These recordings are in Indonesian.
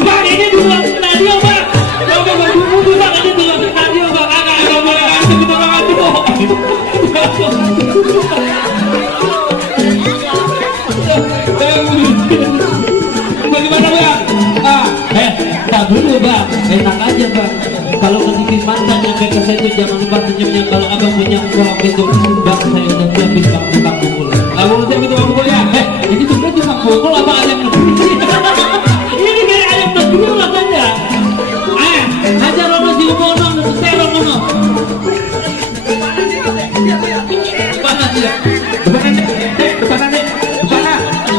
Bang, ini dua radio bang. Coba bang, dulu bang, ini dua radio bang. Agak boleh ngasih kita ngasih bagaimana bang? Tak dulu bang, enak aja bang. Kalau ketipin mantan nyampe ke saya itu jangan lupa senyumnya. Kalau abang punya uang itu bang, saya udah siapin bang tukang pukul. Kalau udah siapin tukang pukul ya, ini sebenarnya tukang pukul apa ayam negeri? Ini kayak ayam negeri rasanya. Aja Rono si Umono, Tero Mono. Mana dia? Kesana nih, kesana.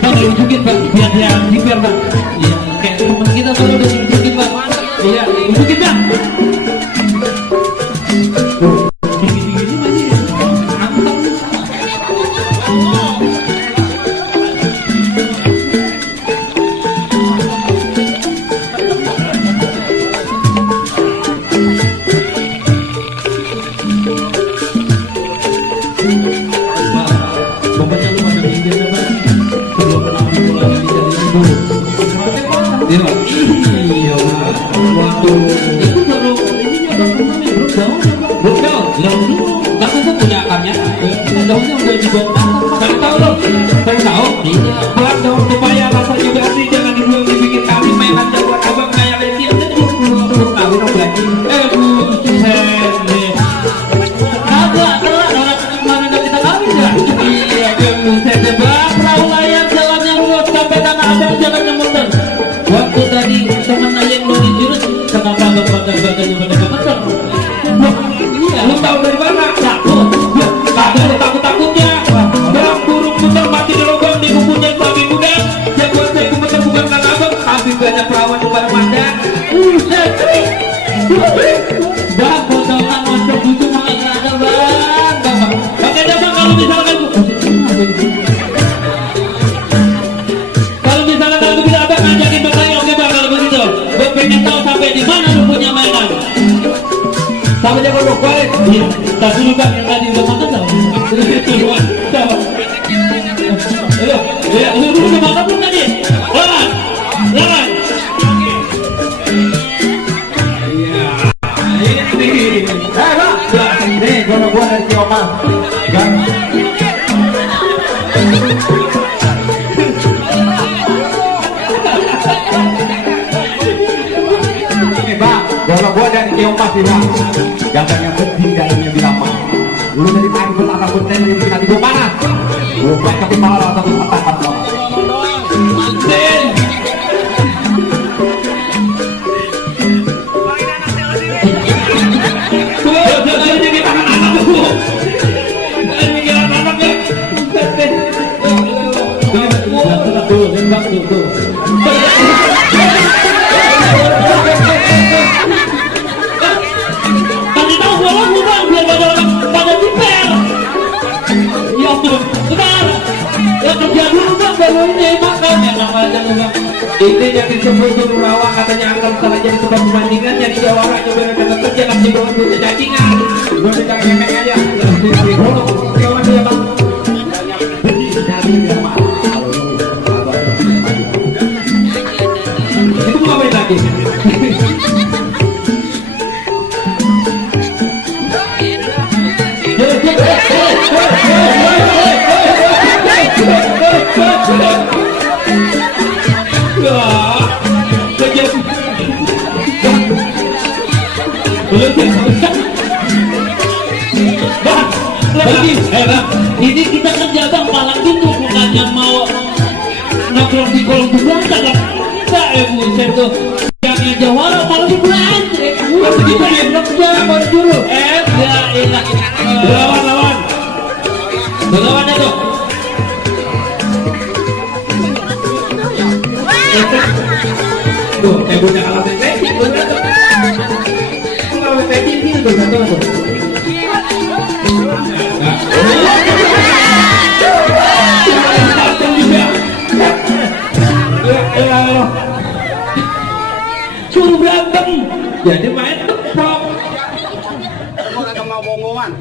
Bang, tunjukin bang, biar dia diper bang. Iya, kayak teman kita kalau udah tunjukin bang. Iya, tunjukin bang. Gini-gini masih anteng. Bapaknya lu ada pinggir apa? Sebelum kenal dulu lagi dicari dulu. Iya, waktu itu baru ininya bang, belum daun, dulu. Tapi itu punya akarnya. Daunnya udah dibongkar. Saya tahu loh, saya tahu. Iya, buat daun supaya rasanya berarti jangan dibuang dibikin kami main aja buat abang kayak leci aja di belum kawin dong berarti. Agak telat orang kemarin nggak kita kawin ya. Iya, saya tebak perahu layar jalannya luas sampai tanah abang jangan nyemuter. Waktu tadi teman ayam lo dijurus, kenapa abang bagan-bagannya pada kemeter? Iya, lu tahu dari mana? Takut. Takut-takutnya. Bang burung putar mati di lubang di kukunya babi muda. Yang buat saya gemeter bukan karena abang, tapi banyak perawan di pada manda. Bang, potongan masuk butuh makan ada bang. Pakai dah bang kalau misalkan kalau bisa abang ngajakin bang saya, oke bang kalau begitu. Gue pengen tahu sampai di mana lu punya mainan. Sampai jago gue balik. Iya, tak dulu bang yang tadi udah makan tau. Ayo, lu udah makan belum tadi? Lawan. Iya, ini. Bang, nih gua dari Tiongkok. Bang. Ini bang, gua dari Tiongkok sih bang. Gagangnya penting dalamnya bilama. Dulu dari tadi bertata konten yang kita dibawa panas. Gua baca kepala satu patah. Ini yang disebut Gunung Rawa katanya akan salah jadi tempat perbandingan jadi jawara coba kata kerja kan di bawah punya cacingan gue minta kemek aja kawan dia bang itu mau ngapain lagi ini kita kerja bang malam itu bukannya mau nongkrong di kolong belakang lah kita buset tuh yang jawara malah di belakang kita yang kerja baru dulu ya enak lawan itu tuh punya alat peci kalau peci ini tuh satu suruh berantem jadi main tepok mau bongongan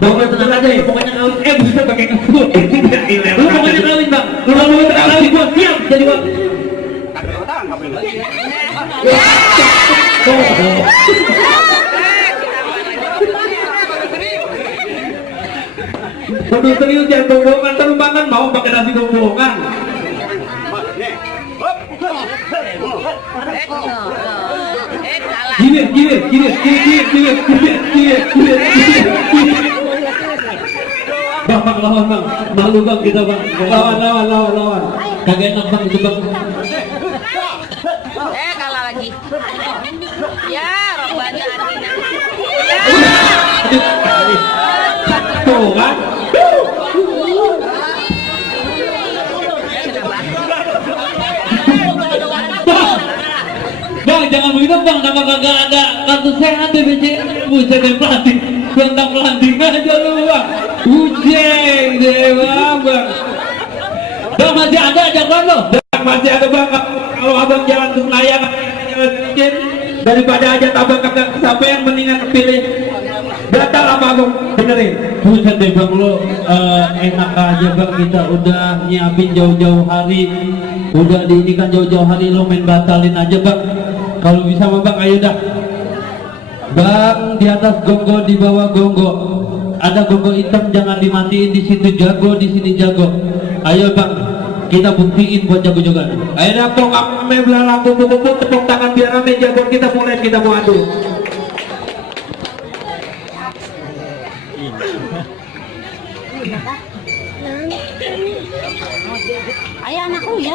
Bawa tenang aja ya, pokoknya kawin. Bisa pakai ngebut. Lu pokoknya kawin bang. Lu mau kawin gua siap jadi bang. Waduh serius ya, bohongan terumbangan mau pakai nasi bohongan. Gini. Bang, lawan bang, malu bang kita bang, lawan. Kagak enak bang itu bang. Kalah lagi. Ya, rombanya Adina. Tuh kan? Bang, jangan begitu bang, nama kagak ada kartu sehat BPJS, buset deh pelatih, tentang pelatih aja lu bang, ujeng deh bang. Bang masih ada jagoan lo? Bang masih ada bang, kalau abang jalan ke Senayan, daripada aja tabak kagak kesampaian, mendingan pilih batal apa abang benerin. Buset deh bang lo, enak aja bang, kita udah nyiapin jauh-jauh hari, udah diinikan jauh-jauh hari, lo main batalin aja bang. Kalau bisa mah bang, ayo dah bang, di atas gonggo, di bawah gonggo, ada gonggo hitam, jangan dimatiin, di situ jago, di sini jago. Ayo bang, kita buktiin buat jago juga. Ayo dah pok, ame belalang kumpul-kumpul, tepuk tangan biar rame, jago kita mulai, kita mau adu. Ayah anakku ya.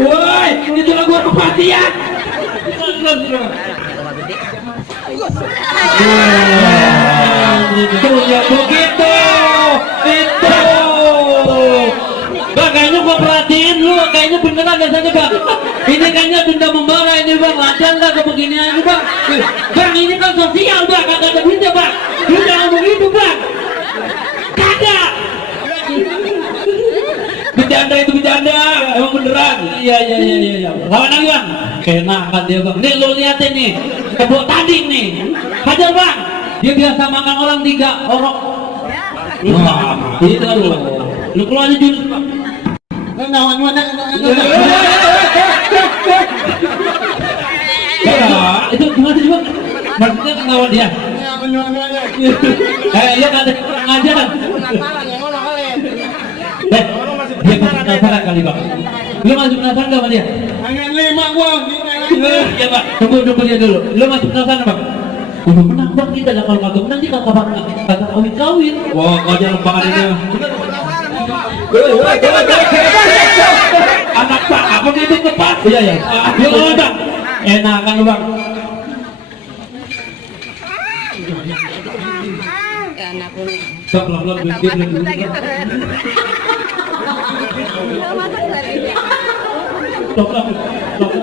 Woi, itu lagu apa kematian? Ya begitu, itu. Bang, kayaknya gua perhatiin lu, kayaknya beneran biasanya bang. Ini kayaknya benda membara ini bang, lancar nggak kebeginian ini bang? Bang, ini kan sosial bang, kagak ada duitnya bang. Lu jangan begitu bang. Kagak. Bercanda itu bercanda, emang beneran. Iya. Lawan lagi bang. Kenakan dia bang. Nih lu liatin nih, kebuk tanding nih. Hajar bang. Dia biasa makan orang 3 orok. Wah, itu aduh. Lu keluar aja jurus bang. Itu gimana sih bang? Maksudnya ngelawan dia? Iya kan ada kurang ajar. Dia masih penasaran kali bang. Lu masih penasaran gak sama dia? Pengen 5 gua. Iya pak, tunggu dia dulu. Lu masih penasaran bang? Udah menang bang kita, kalau kagak menang kita kagak kawin. Wah, kau jangan banget ini. Anak pak, apa itu tepat? Iya. Dia ngomong bang, enakan lu bang. Anakku. Pelan-pelan berhenti.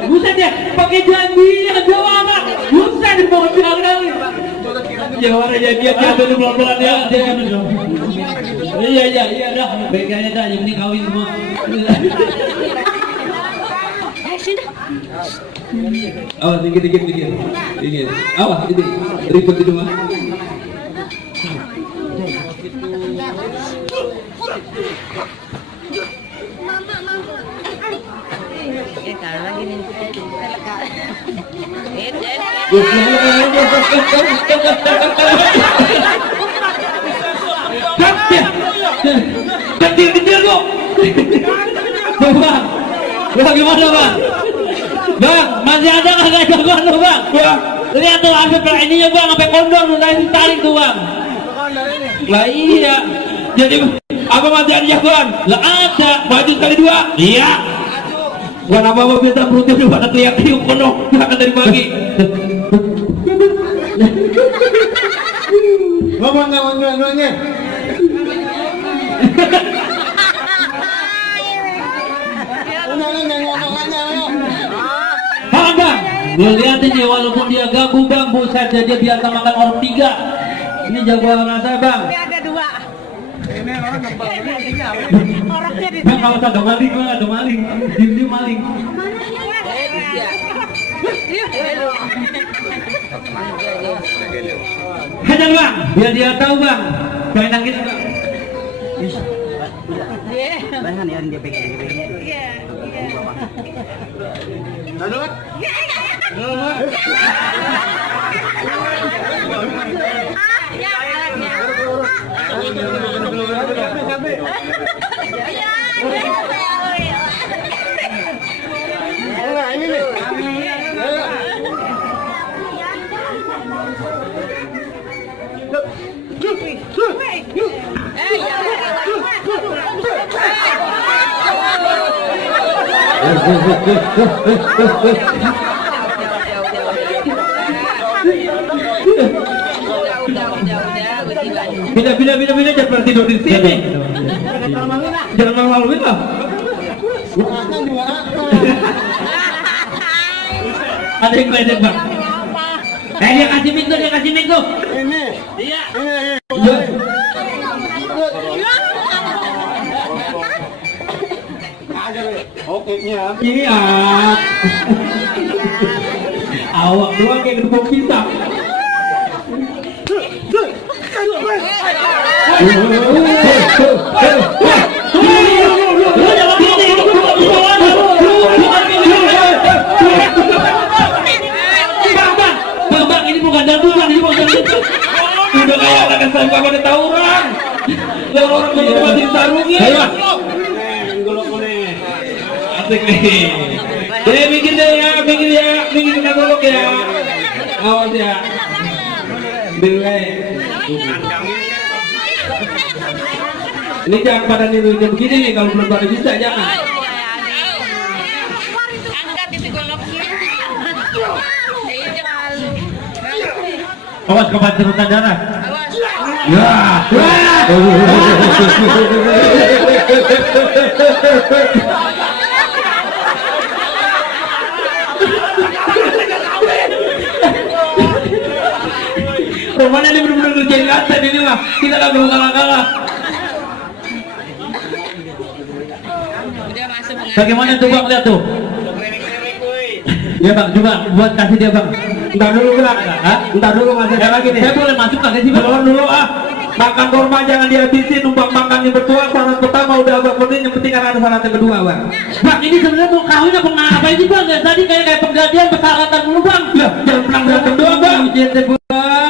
Buset ya, pakai janji jawara. Buset dibawa kali. Jawara janji dia dulu pelan-pelan ya. Iya dah. Baiknya dah, yang ini kawin semua. Awas dikit. Awas ini ribet itu mah. Kalah lagi nih. Kecil kok. Bang, gimana bang? Bang, masih ada kagak jagoan lu bang? Lihat tuh sampai ininya bang, sampai kondom lu tarik tuh bang. Lah iya. Jadi apa masih ada jagoan? Lah ada. Maju sekali 2. Iya. Gua apa biasa perutnya udah pada teriak-teriak penuh. Makan dari pagi. Ngomong. Bang, lu liatin ya, walaupun dia gabung bang, buset dia biasa makan orang 3. Ini jagoan rasa bang. Ada 2. Bang, kalau ada maling, bang, ada maling. Diem maling. Hajar bang, biar dia tahu bang. Mainan kita bang. Bahan yang dia pegang. Udah, Bila jangan tidur di sini. Jangan malu-maluin lah. Ada yang ledek bang. Dia kasih minggu. Ini. Iya. Iya. Oke nya. Iya. Awak doang kayak gedung pisang. Bang, ini bukan dabuan, ini bukan dabuan. Udah kayak anak SMA pada tawuran. Lalu orang mati sarungnya. Asik nih. Minggir kita golok ya. Awas ya. Bilai. Ini jangan pada niru jam begini nih, kalau belum pada bisa jangan. Angkat itu goloknya. Awas kebancerutan darah. Awas. Ya. Romanya ini benar-benar ngerjain ngaten ini mah. Kita nggak perlu kalah-kalah. Udah masuk pengajian. Bagaimana tuh bang, lihat tuh. Ya bang, coba buat kasih dia bang. Entar dulu gerak. Entar dulu masih ada lagi nih. Saya boleh masuk nggak sih bang? Dulu makan korma jangan dihabisin, numpang makannya bertuang. Syarat pertama udah agak penting, yang penting kan ada syarat yang kedua bang. Bang, ini sebenarnya mau kawin apa ngapain sih bang? Ya, tadi kayak penggadian persyaratan dulu bang. Ya, jangan pernah berantem doang bang.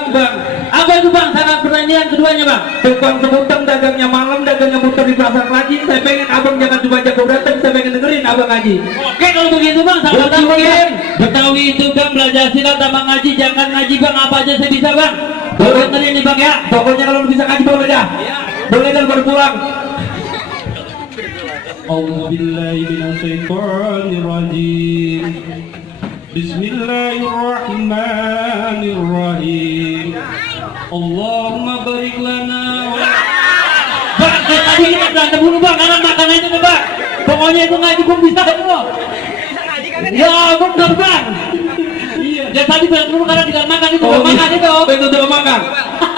Bang, apa itu bang syarat pertanian keduanya bang? Tukang sebutang dagangnya malam, dagangnya muter di pasar lagi. Saya pengen abang jangan cuma jago berantem, saya pengen dengerin abang ngaji. Oke kalau begitu bang, sama Betawi itu bang belajar silat sama ngaji, jangan ngaji bang apa aja saya bisa bang. Boleh dengerin nih bang ya. Pokoknya kalau bisa ngaji boleh dah. Boleh dah baru pulang. A'udzubillahi minasyaitonirrajim. Bismillahirrahmanirrahim. Allahumma barik lana wa Bang, tadi kita berantem dulu bang, karena makanan itu bang. Pokoknya itu ngaji pun bisa itu. Ya benar bang. Iya. Dan tadi berantem dulu karena tidak makan itu, makan itu. Itu udah makan.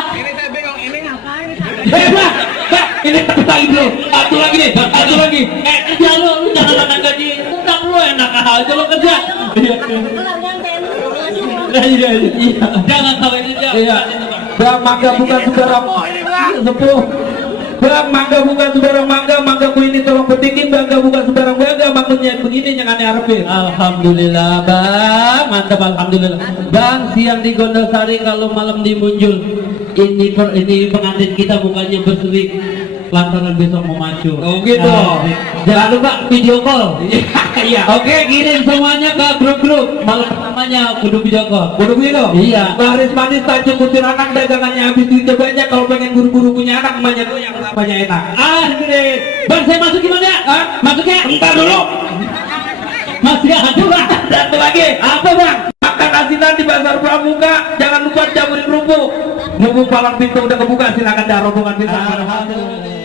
Ini saya bingung, ini ngapain? Bang, ini tak itu. Satu lagi. Kerja lu jangan makan gaji. Tentang lu enak aja lu kerja. Iya. Jangan kawin aja. Iya. Bang, mangga bukan sembarang sepuh. Bang, mangga bukan sembarang mangga ku ini tolong petikin, mangga bukan sembarang mangga, makanya begini yang aneh harapin. Alhamdulillah bang, mantap alhamdulillah. Bang, siang di Gondosari kalau malam di Munjul. Ini pengantin kita bukannya berserik lantaran besok mau maju. Oh gitu. Jangan lupa video call. Iya. Oke, kirim semuanya ke grup-grup. Malam pertamanya kudu video call. Kudu gitu. Iya. Baris manis tajam kusir anak dagangannya habis duitnya banyak, kalau pengen buru-buru punya anak banyak tuh yang banyak enak. Gede. Bang, saya masuk gimana? Masuknya? Entar dulu. Masih ada bang. Satu lagi. Apa bang? Makan asinan di pasar pramuka, jangan lupa caburin kerupuk. Mumpung palang pintu udah kebuka, silakan dah rombongan kita. Alhamdulillah.